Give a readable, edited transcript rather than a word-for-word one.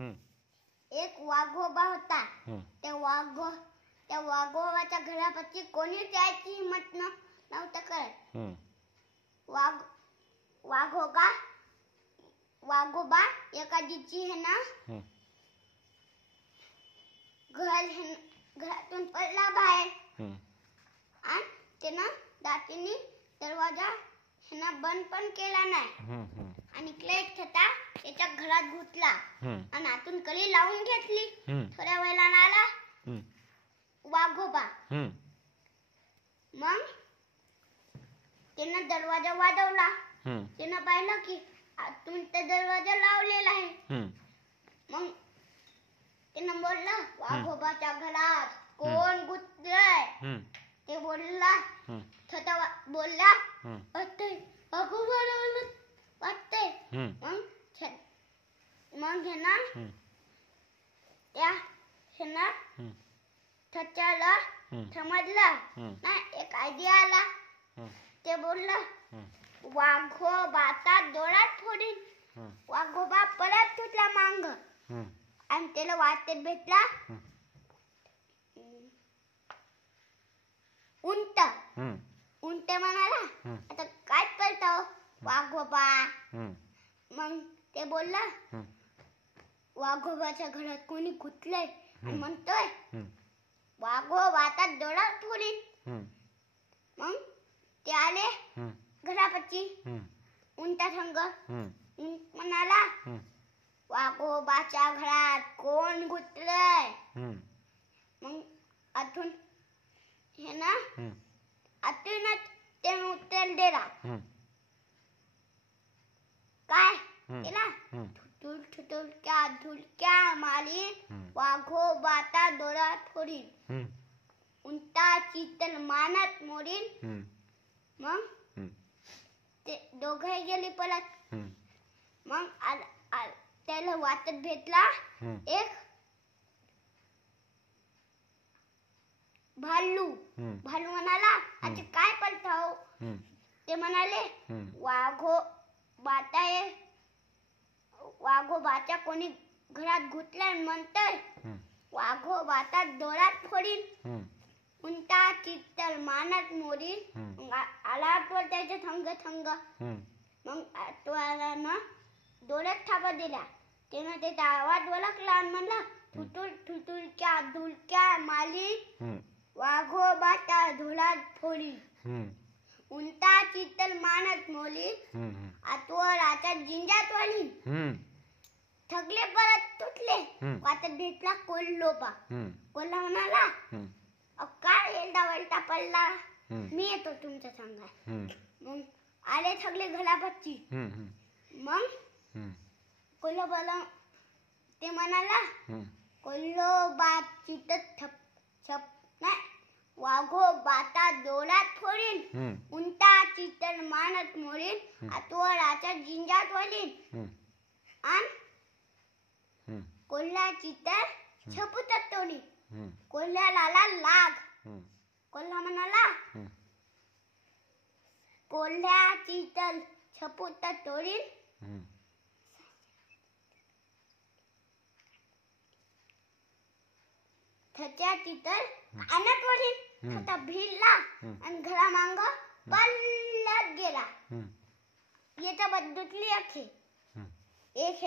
एक वाघोबा होता. त्या वाघोबाच्या घरापाशी कोणी जायची हिंमत नव्हतं करत. वाघोबा एका दिवशी घरातून पडला बाहेर आणि त्यानं दाटीने दरवाजा बंद पण केला नाही आणि क्लेट होता त्याच्या घरात घुसला आणि आतून कडी लावून घेतली. थोड्या वेळानं आला वाघोबा. मग त्यानं दरवाजा वाजवला. त्यानं पाहिलं की आतून तर दरवाजा लावलेला आहे. मग त्यानं बोललं वाघोबाच्या घरात कोण घुसलंय. ते बोलला बोलला वाटतंय वाघोबाला वाटतंय. मग त्याला समजलं नाही एक आयडिया आला. ते बोललं वाघोबाचा डोळ्यात फोडीन. वाघोबा परत तुटला मांग आणि त्याला वाटेत भेटला उंट. उंट म्हणाला आता काय करतो वाघोबा. मग ते बोलला वाघोबाच्या घरात कोणी घुसलंय आणि म्हणतोय वाघोबाचा डोळ्यात फोडीन. मग ते आले घरापाशी उंटा संग. उंट म्हणाला वाघोबाच्या घरात कोण घुसलंय. मग आतूनच त्यानं उत्तर दिला काय केला ठुटुलक्या धुलक्या मारीन वाघोबाचा डोळ्यात फोडीन. उंटाची तर मानत मोडीन. मग ते दोघे गेले पळत. मग त्याला वाटत भेटला एक भालू. भालू म्हणाला आता काय पळताव. ते म्हणाले वाघोबाच्या कोणी घरात घुसलाय म्हणतोय वाघोबाचा डोळ्यात फोडीन. उंटाची तर मानत मोडीन. आला तो त्याच्या थंग. मग तो आला डोळ्यात थापा दिला. त्यानं त्याचा आवाज ओळखला आणि म्हणला ठुटुलक्या धुलक्या मारीन वाघोबाचा डोळ्यात फोडीन. उंटाची तर मानत मोडीन. आतोराचा जिंजात वालीन. थकले परत तुटले. वाटत भेटला कोल्होबा. कोल्हा म्हणाला काय एलदा वलटा पडला मी येतो तुमच्या संग. मग आले थकले घरापाशी. मग कोल्होबाला ते म्हणाला कोल्होबाची तर वाघोबाचा डोळ्यात फोडीन. उंटाची तर मानत मोडीन. आतोराच्या जिंजात वालीन. आणि कोल्ह्याची तर छपूतच तोडीन. कोल्ह्याला आला लाग. कोल्हा म्हणाला कोल्ह्याची तर छपूतच तोडीन. त्याची तर कानात वाढीन. आता भिडला आणि घरामांग पळत गेला. याच्या बद्दुतली एक